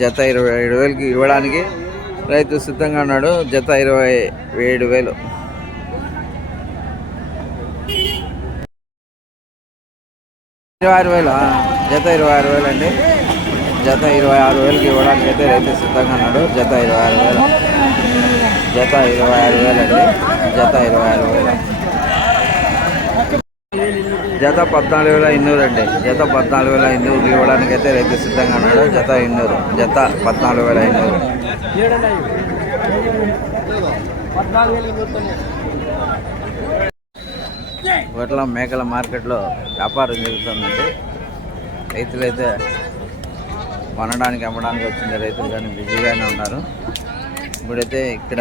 జత ఇరవై ఏడు వేలకి ఇవ్వడానికి రైతు సిద్ధంగా ఉన్నాడు. జత ఇరవై ఏడు వేలు. ఇరవై ఆరు వేలు జత ఇరవై ఆరు వేలు అండి జత ఇరవై ఆరు వేలకి ఇవ్వడానికి అయితే రైతు సిద్ధంగా ఉన్నాడు. జత ఇరవై ఆరు వేలు. జత ఇరవై ఆరు వేలు అండి జత ఇరవై ఆరు వేలు. జత పద్నాలుగు వేల ఇన్నూరు అండి. జత పద్నాలుగు వేల ఇన్నూరు ఇవ్వడానికి అయితే రైతు సిద్ధంగా ఉన్నాడు. జత ఇన్నూరు. జత పద్నాలుగు వేల ఇన్నూరు. గొట్ల మేకల మార్కెట్లో వ్యాపారం జరుగుతుందండి. రైతులైతే కొనడానికి అమ్మడానికి వచ్చింది రైతులు కానీ బిజీగానే ఉన్నారు. ఇప్పుడైతే ఇక్కడ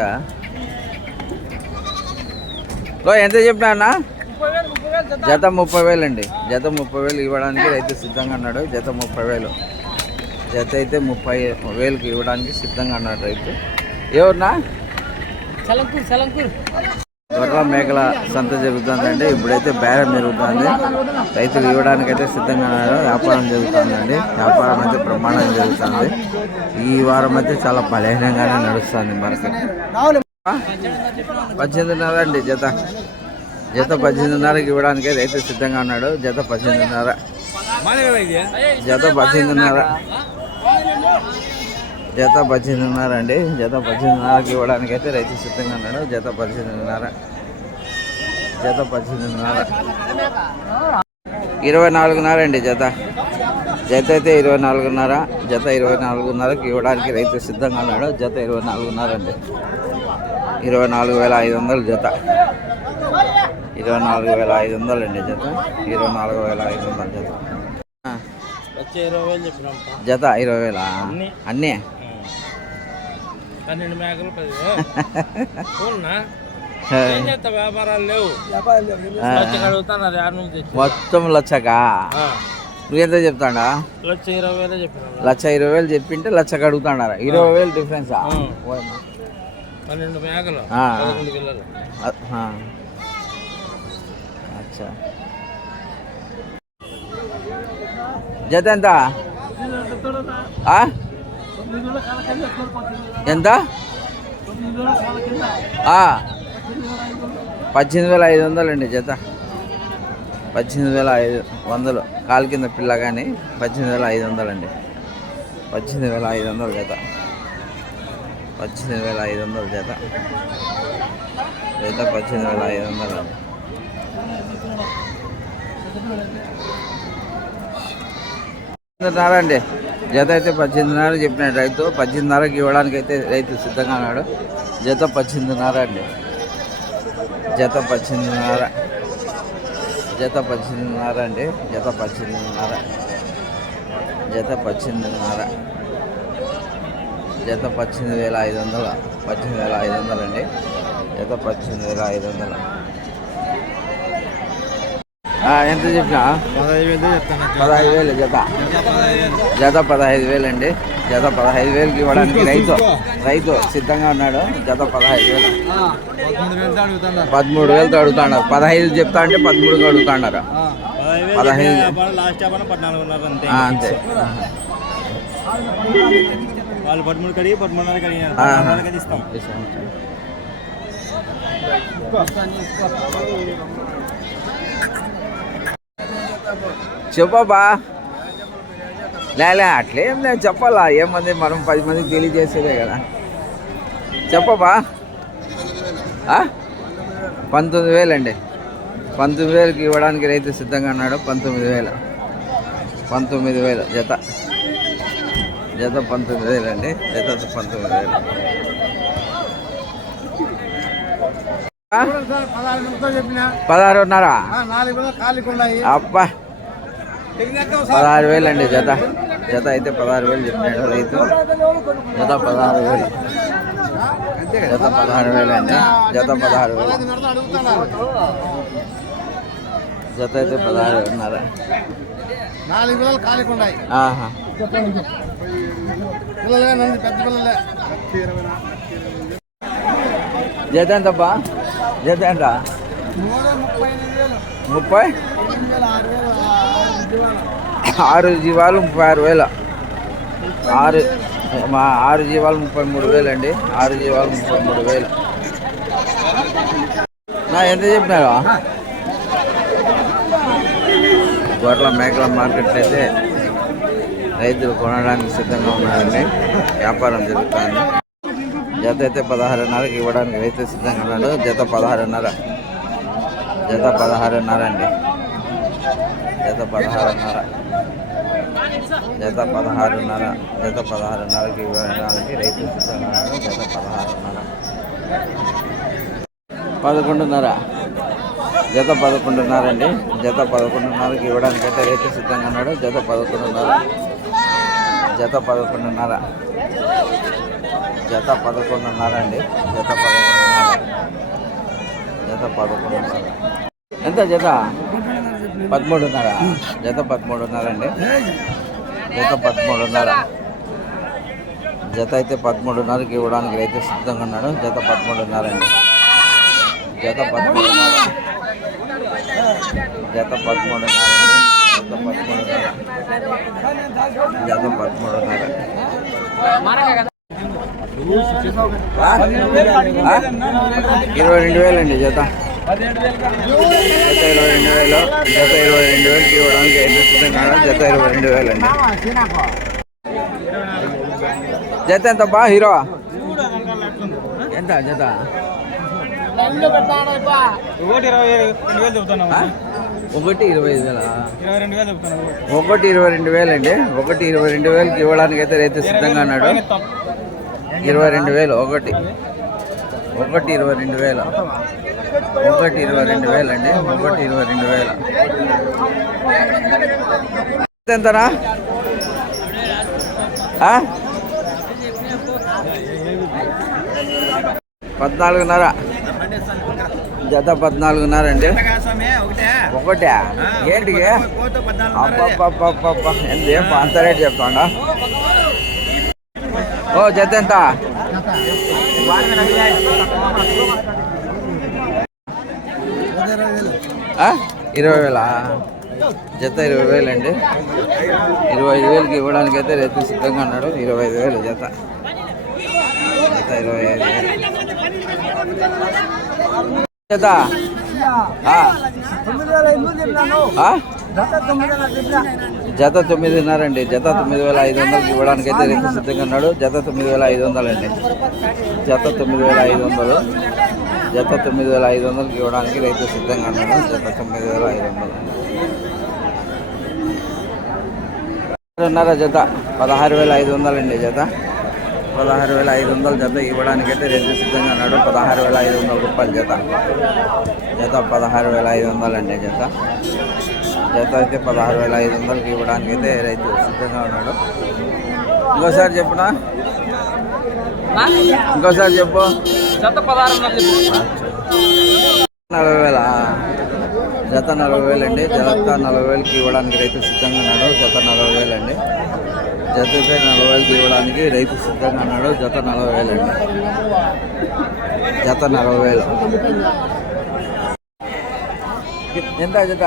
ఓ ఎంత చెప్పినా అన్న? జత ముప్పై వేలు అండి జత ముప్పై వేలు ఇవ్వడానికి రైతు సిద్ధంగా ఉన్నాడు. జత ముప్పై వేలు జత అయితే ముప్పై వేలకు ఇవ్వడానికి సిద్ధంగా ఉన్నాడు రైతు. సలంకూర్ గొర్రెల మేకల సంత జరుగుతుందండి. ఇప్పుడైతే బేరం జరుగుతుంది. రైతులు ఇవ్వడానికి అయితే సిద్ధంగా ఉన్నారు. వ్యాపారం జరుగుతుందండి. వ్యాపారం అయితే ప్రమాణం జరుగుతుంది. ఈ వారం అయితే చాలా బలహీనంగానే నడుస్తుంది మార్కెట్. పద్దెనిమిదిన్నర అండి జత. జత పద్దెనిమిదిన్నరకి ఇవ్వడానికి రైతు సిద్ధంగా ఉన్నాడు. జత పద్దెనిమిదిన్నర. జత పద్దెనిమిదిన్నర. జత పద్దెనిమిదిన్నర అండి. జత పద్దెనిమిదిన్నరకి ఇవ్వడానికి అయితే రైతు సిద్ధంగా ఉన్నాడు. జత పద్దెనిమిదిన్నర. జత పద్దెనిమిదిన్నర. ఇరవై నాలుగున్నర అండి జత. జత అయితే ఇరవై నాలుగున్నర జత ఇరవై నాలుగున్నరకి ఇవ్వడానికి రైతు సిద్ధంగా ఉన్నాడు. జత ఇరవై నాలుగున్నర అండి. ఇరవై నాలుగు వేల ఐదు వందలు జత. ఇరవై నాలుగు వేల ఐదు వందలు అండి జత. ఇరవై నాలుగు వేల ఐదు వందలు జత. జత ఇరవై వేల? అన్నీ. పన్నెండు మేకలు వ్యాపారాలు లేవు. లక్ష మొత్తం లచ్చకా? నువ్వెంత చెప్తాడా? లక్ష ఇరవై వేలే చెప్పినాం లచ్చ ఇరవై వేలు చెప్పింటే లచ్చకు అడుగుతాడారా ఇరవై వేలు డిఫరెన్సా. పన్నెండు మేకలు అచ్చా. జత ఎంత? ఎంత? పద్దెనిమిది వేల ఐదు వందలు అండి జత. పద్దెనిమిది వేల ఐదు వందలు. కాలు కింద పిల్ల కానీ పద్దెనిమిది వేల ఐదు వందలు అండి పద్దెనిమిది వేల ఐదు వందలు జత. పద్దెనిమిది వేల ఐదు వందలు జత. జత పద్దెనిమిది వేల ఐదు వందలు అండి. పద్దెనిమిదిన్నర అండి జత అయితే పద్దెనిమిదిన్నర చెప్పినాడు రైతు పద్దెనిమిదిన్నరకి ఇవ్వడానికి అయితే రైతు సిద్ధంగా ఉన్నాడు. జత పద్దెనిమిదిన్నర అండి. జత పద్దెనిమిదిన్నర. జత పద్దెనిమిదిన్నర అండి. జత పద్దెనిమిదిన్నర. జత పద్దెనిమిదిన్నర. జత పద్దెనిమిది వేల ఐదు వందల పద్దెనిమిది వేల ఐదు వందలు అండి జత పద్దెనిమిది వేల ఐదు వందలు. ఎంత చెప్పినా? పదహైదు వేలు జత. జత పదహైదు వేలు అండి జత పదహైదు వేలకి ఇవ్వడానికి రైతు రైతు సిద్ధంగా ఉన్నాడు. జత పదహైదు వేలు. పదమూడు వేలతో అడుగుతున్నారు పదహైదు చెప్తా అంటే పదమూడుకి అడుగుతున్నారు పదహైదు అంతే. వాళ్ళు పదమూడు కడిగి పదమూడున్నర కడిగినారు ఇస్తాం చెప్పబా లేలే అట్లేం లేదు చెప్పాలా ఏమంది మనం పది మందికి తెలియజేసేదే కదా చెప్పబా పంతొమ్మిది వేలండి పంతొమ్మిది వేలకి ఇవ్వడానికి రైతు సిద్ధంగా ఉన్నాడు పంతొమ్మిది వేలు పంతొమ్మిది వేలు జత జత పంతొమ్మిది వేలు అండి జత పంతొమ్మిది వేలు పదహారున్నర అబ్బా పదహారు వేలు అండి జత. జత అయితే పదహారు వేలు చెప్పినాడు రైతు. జత పదహారు వేలు. జత పదహారు వేలు అండి. జత పదహారు వేలు. జత అయితే పదహారున్నర నాలుగు పిల్లలు ఖాళీగా ఉన్నాయి. ఆహా. పిల్లలే నంది పెద్ద పిల్లలే. జత ఎంతబ్బా? జత ఎంత? ముప్పై ఎనిమిది వేలు ముప్పై ఎనిమిది వేలు ఆరు జీవాలు ముప్పై ఆరు వేల. ఆరు మా ఆరు జీవాలు ముప్పై మూడు వేలు అండి ఆరు జీవాలు ముప్పై మూడు వేలు. నా ఎంత చెప్పినారు? గొర్రెల మేకల మార్కెట్లు అయితే రైతులు కొనడానికి సిద్ధంగా ఉన్నారండి. వ్యాపారం జరుగుతుంది. జత అయితే పదహారున్నరకి ఇవ్వడానికి రైతు సిద్ధంగా ఉన్నాడు. జత పదహారున్నర. జత పదహారున్నర అండి. జత పదహారున్నర. జత పదహారున్నర జత పదహారున్నరకి ఇవ్వడానికి రైతు సిద్ధంగా ఉన్నాడు జత పదహారున్నర. పదకొండున్నర. జత పదకొండున్నర అండి. జత పదకొండున్నరకి ఇవ్వడానికి అయితే రైతు సిద్ధంగా ఉన్నాడు. జత పదకొండున్నర. జత పదకొండున్నర. జత పదకొండున్నర అండి. జత పదకొండున్నర. జత పదకొండున్నర. ఎంత జత? పదమూడున్నర. జత పదమూడున్నర అండి జత పదమూడున్నర. జత అయితే పదమూడున్నరకి ఇవ్వడానికి అయితే సిద్ధంగా ఉన్నాడు. జత పదమూడున్నర అండి జత పదమూడున్నర. జత పదమూడున్నర అండి జత పదమూడున్నర. జత పదమూడున్నర. ఇరవై రెండు వేలండి జత. జత ఇరవై రెండు వేలు జత ఇరవై రెండు వేలకి ఇవ్వడానికి సిద్ధంగా ఉన్నాడో జత ఇరవై రెండు వేలండి జత ఎంత బా హీరో? ఎంత జత? ఒకటి ఇరవై రెండు వేలు? ఒకటి ఇరవై ఐదు వేల? ఇరవై రెండు వేలు ఒకటి వేలండి ఒకటి ఇరవై రెండు వేలకి ఇవ్వడానికి అయితే రైతు సిద్ధంగా ఉన్నాడు. ఇరవై రెండు వేలు ఒకటి. ఒకటి ఇరవై రెండు వేలు. ఒకటి ఇరవై రెండు వేలు అండి. ఒకటి ఇరవై రెండు వేలు. ఎంతనా ఆ? పద్నాలుగున్నర. జత పద్నాలుగున్నర అండి. ఒకటే. ఏంటి ఎంత ఏం అంత రేట్ చెప్తాడా? ఓ జత ఎంత? ఇరవై వేలా? జత ఇరవై వేలు అండి ఇరవై ఐదు వేలకి ఇవ్వడానికి అయితే రైతు సిద్ధంగా ఉన్నాడు. ఇరవై ఐదు వేలు జత. జత ఇరవై ఐదు వేలు. జత? జత తొమ్మిది జత తొమ్మిదిన్నర అండి. జత తొమ్మిది వేల ఐదు వందలకి ఇవ్వడానికి అయితే రేపు సిద్ధంగా ఉన్నాడు. జత తొమ్మిది వేల ఐదు వందలు అండి. జత తొమ్మిది వేల ఐదు వందలు. జత తొమ్మిది వేల ఐదు వందలకి ఇవ్వడానికి రైతు సిద్ధంగా ఉన్నాడు. జత తొమ్మిది వేల ఐదు వందలు. పదహారున్నర జత పదహారు వేల ఐదు వందలు అండి జత. పదహారు వేల ఐదు వందల జత ఇవ్వడానికి అయితే రైతు సిద్ధంగా ఉన్నాడు. పదహారు వేల ఐదు వందల రూపాయలు జత. జత పదహారు వేల ఐదు వందలు అండి జత. జత అయితే పదహారు వేల ఐదు వందలకి ఇవ్వడానికి అయితే రైతు సిద్ధంగా ఉన్నాడు. ఇంకోసారి చెప్పునా? ఇంకోసారి చెప్పు. జత పదహారు నలభై వేల జత నలభై వేలు అండి జత నలభై వేలకి ఇవ్వడానికి రైతు సిద్ధంగా ఉన్నాడు. జత నలభై వేలు అండి జత నలభై వేలకి ఇవ్వడానికి రైతు సిద్ధంగా ఉన్నాడు. జత నలభై వేలు అండి జత నలభై వేలు ఎంత జత?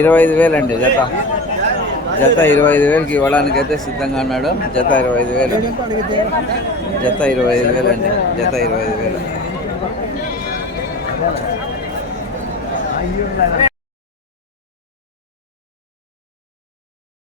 ఇరవై ఐదు వేలు అండి జత. జత ఇరవై ఐదు వేలకి ఇవ్వడానికి అయితే సిద్ధంగా ఉన్నాడు. జత ఇరవై ఐదు వేలు. జత ఇరవై ఐదు వేలు అండి జత ఇరవై ఐదు వేలు.